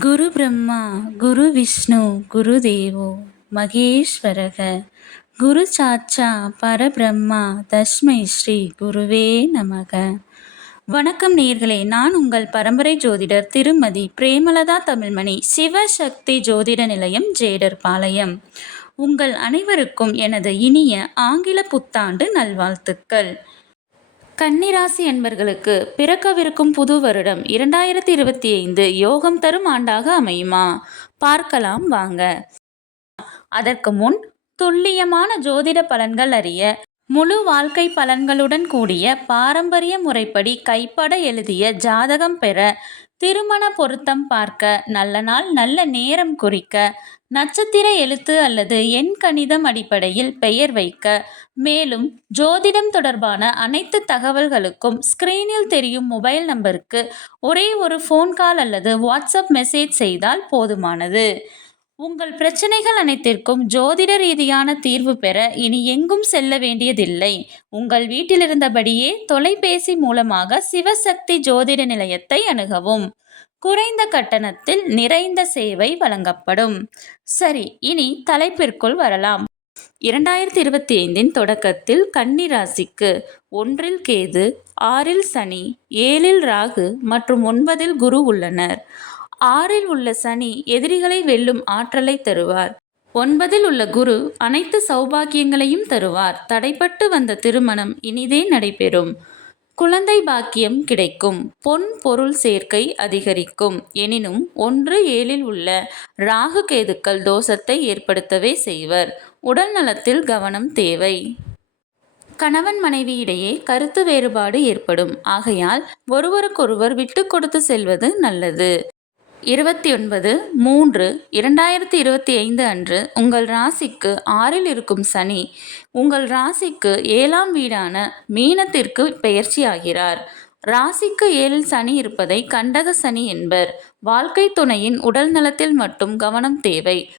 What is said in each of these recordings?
குரு பிரம்மா குரு விஷ்ணு குரு தேவோ மகேஸ்வரக. குரு சாச்சா பரபிரம்மா தஸ்மை ஸ்ரீ குருவே நமக. வணக்கம் நேர்களே நான் உங்கள் பரம்பரை ஜோதிடர் திருமதி பிரேமலதா தமிழ்மணி சிவசக்தி ஜோதிட நிலையம் ஜேடர் பாளையம். உங்கள் அனைவருக்கும் எனது இனிய ஆங்கில புத்தாண்டு நல்வாழ்த்துக்கள். கன்னிராசி என்பர்களுக்கு பிறக்கவிருக்கும் புது வருடம் இரண்டாயிரத்தி இருபத்தி ஐந்து யோகம் தரும் ஆண்டாக அமையுமா? பார்க்கலாம் வாங்க. அதற்கு முன் துல்லியமான ஜோதிட பலன்கள் அறிய முழு வாழ்க்கை பலன்களுடன் கூடிய பாரம்பரிய முறைப்படி கைப்பட எழுதிய ஜாதகம் பெற திருமண பொருத்தம் பார்க்க நல்ல நாள் நல்ல நேரம் குறிக்க நட்சத்திர எழுத்து அல்லது எண் கணிதம் அடிப்படையில் பெயர் வைக்க. மேலும் ஜோதிடம் தொடர்பான அனைத்து தகவல்களுக்கும் ஸ்கிரீனில் தெரியும் மொபைல் நம்பருக்கு ஒரே ஒரு ஃபோன் கால் அல்லது வாட்ஸ்அப் மெசேஜ் செய்தால் போதுமானது. உங்கள் பிரச்சனைகள் அனைத்திற்கும் ஜோதிட ரீதியான தீர்வு பெற இனி எங்கும் செல்ல வேண்டியதில்லை. உங்கள் வீட்டிலிருந்தபடியே தொலைபேசி மூலமாக சிவசக்தி ஜோதிட நிலையத்தை அணுகவும். குறைந்த கட்டணத்தில் நிறைந்த சேவை வழங்கப்படும். சரி இனி தலைப்பிற்குள் வரலாம். இரண்டாயிரத்தி இருபத்தி ஐந்தின் தொடக்கத்தில் கன்னி ராசிக்கு ஒன்றில் கேது ஆறில் சனி ஏழில் ராகு மற்றும் ஒன்பதில் குரு உள்ளனர். ஆறில் உள்ள சனி எதிரிகளை வெல்லும் ஆற்றலை தருவார். ஒன்பதில் உள்ள குரு அனைத்து சௌபாக்கியங்களையும் தருவார். தடைப்பட்டு வந்த திருமணம் இனிதே நடைபெறும். குழந்தை பாக்கியம் கிடைக்கும். பொன் பொருள் சேர்க்கை அதிகரிக்கும். எனினும் ஒன்று ஏழில் உள்ள ராகு கேதுக்கள் தோஷத்தை ஏற்படுத்தவே செய்வர். உடல் நலத்தில் கவனம் தேவை. கணவன் மனைவியிடையே கருத்து வேறுபாடு ஏற்படும். ஆகையால் ஒருவருக்கொருவர் விட்டு கொடுத்து செல்வது நல்லது. இருபத்தி ஒன்பது மூன்று இரண்டாயிரத்தி இருபத்தி ஐந்து அன்று உங்கள் ராசிக்கு ஆறில் இருக்கும் சனி உங்கள் ராசிக்கு ஏழாம் வீடான மீனத்திற்கு பெயர்ச்சியாகிறார். ராசிக்கு ஏழில் சனி இருப்பதை கண்டக சனி என்பர். வாழ்க்கை துணையின் உடல் நலத்தில் மட்டும் கவனம் தேவை.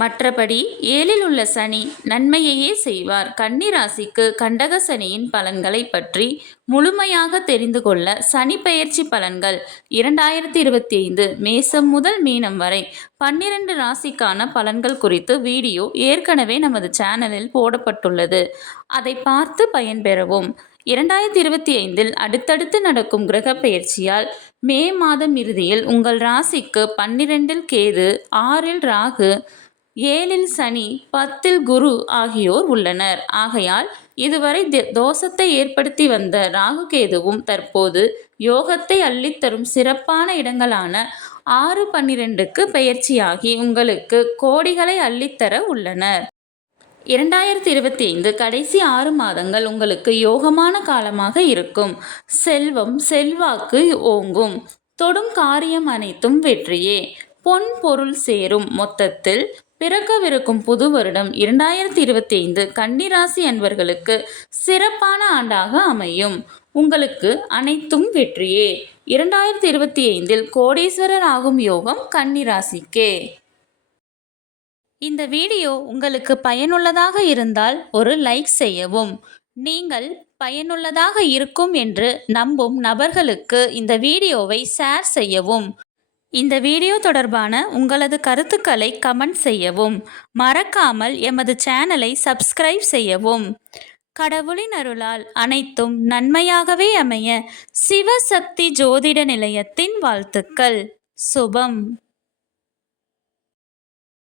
மற்றபடி ஏழில் உள்ள சனி நன்மையையே செய்வார். கன்னிராசிக்கு கண்டக சனியின் பலன்களை பற்றி முழுமையாக தெரிந்து கொள்ள சனி பயிற்சி பலன்கள் இரண்டாயிரத்தி இருபத்தி ஐந்து மேசம் முதல் மீனம் வரை பன்னிரண்டு ராசிக்கான பலன்கள் குறித்து வீடியோ ஏற்கனவே நமது சேனலில் போடப்பட்டுள்ளது. அதை பார்த்து பயன்பெறவும். இரண்டாயிரத்தி இருபத்தி ஐந்தில் அடுத்தடுத்து நடக்கும் கிரக பயிற்சியால் மே மாதம் இறுதியில் உங்கள் ராசிக்கு பன்னிரெண்டில் கேது ஆறில் ராகு ஏழில் சனி பத்தில் குரு ஆகியோர் உள்ளனர். ஆகையால் இதுவரை தோஷத்தை ஏற்படுத்தி வந்த ராகுகேதுவும் தற்போது யோகத்தை அள்ளித்தரும் சிறப்பான இடங்களான ஆறு பன்னிரெண்டுக்கு பயிற்சியாகி உங்களுக்கு கோடிகளை அள்ளித்தர உள்ளனர். இரண்டாயிரத்தி இருபத்தி ஐந்து கடைசி ஆறு மாதங்கள் உங்களுக்கு யோகமான காலமாக இருக்கும். செல்வம் செல்வாக்கு ஓங்கும். தொடும் காரியம் அனைத்தும் வெற்றியே. பொன் பொருள் சேரும் மொத்தத்தில் பிறக்கவிருக்கும் புது வருடம் இரண்டாயிரத்தி இருபத்தி ஐந்து கன்னிராசி அன்பர்களுக்கு சிறப்பான ஆண்டாக அமையும். உங்களுக்கு அனைத்தும் வெற்றியே. இரண்டாயிரத்தி இருபத்தி ஐந்தில் கோடீஸ்வரர் ஆகும் யோகம் கன்னிராசிக்கே. இந்த வீடியோ உங்களுக்கு பயனுள்ளதாக இருந்தால் ஒரு லைக் செய்யவும். நீங்கள் பயனுள்ளதாக இருக்கும் என்று நம்பும் நபர்களுக்கு இந்த வீடியோவை ஷேர் செய்யவும். இந்த வீடியோ தொடர்பான உங்களது கருத்துக்களை கமெண்ட் செய்யவும். மறக்காமல் எமது சேனலை சப்ஸ்கிரைப் செய்யவும். கடவுளின் அருளால் அனைத்தும் நன்மையாகவே அமைய சிவசக்தி ஜோதிட நிலையத்தின் வாழ்த்துக்கள். சுபம்.